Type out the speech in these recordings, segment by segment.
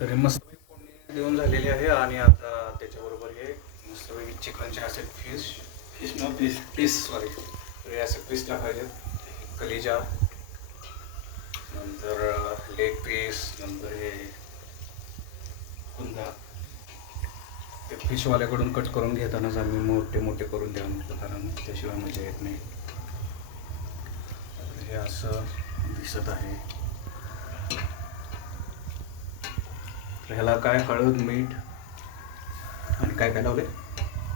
तर मस्त फोडणी देऊन झालेली आहे आणि आता त्याच्याबरोबर हे मस्तपैकी चिकनचे असे पीस सॉरी हे असे पीस टाकायचे. कलेजा, नंतर लेग पीस, नंतर हे कुंदा. ते फिशवाल्याकडून कट करून घेतानाच आम्ही मोठे मोठे करून द्या म्हटलं, कारण त्याशिवाय मजा येत नाही. हे असं दिसत आहे. तर ह्याला काय हळद मीठ आणि काय काय लावले?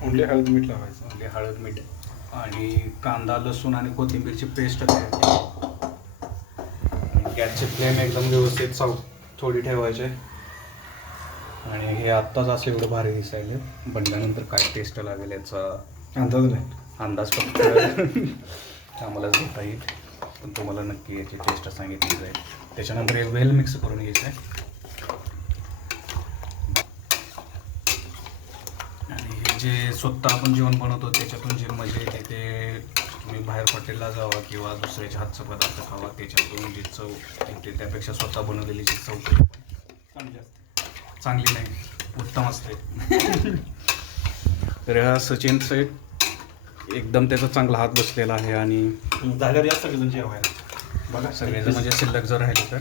ओनली हळद मीठ लावायचं. ओनली हळद मीठ आणि कांदा लसूण आणि कोथिंबीरची पेस्ट करायची. गॅसची फ्लेम एकदम व्यवस्थित थोडी ठेवायची. आणि हे आत्ताच असं एवढं भारी दिसायला, बनल्यानंतर काय टेस्ट लागेल याचा अंदाज नाही. अंदाज फक्त आम्हालाच घेता येईल, पण तुम्हाला नक्की याची टेस्ट सांगितली जाईल. त्याच्यानंतर हे वेल मिक्स करून घ्यायचं आहे. आणि हे जे स्वतः आपण जेवण बनवतो त्याच्यातून जे मजा येते ते तुम्ही बाहेर हॉटेलला जावा किंवा दुसऱ्याच्या हातचा पदार्थ खावा, त्याच्यातून जी चव येते त्यापेक्षा स्वतः बनवलेली जी चव चांगली असते. चांगली नाही, उत्तम असते. तर हा सचिनचं एकदम त्याचा चांगला हात बसलेला आहे. आणि झाल्यावर या सगळेजण जेवायला बघा सगळेजण म्हणजे शिल्लक जर राहिले तर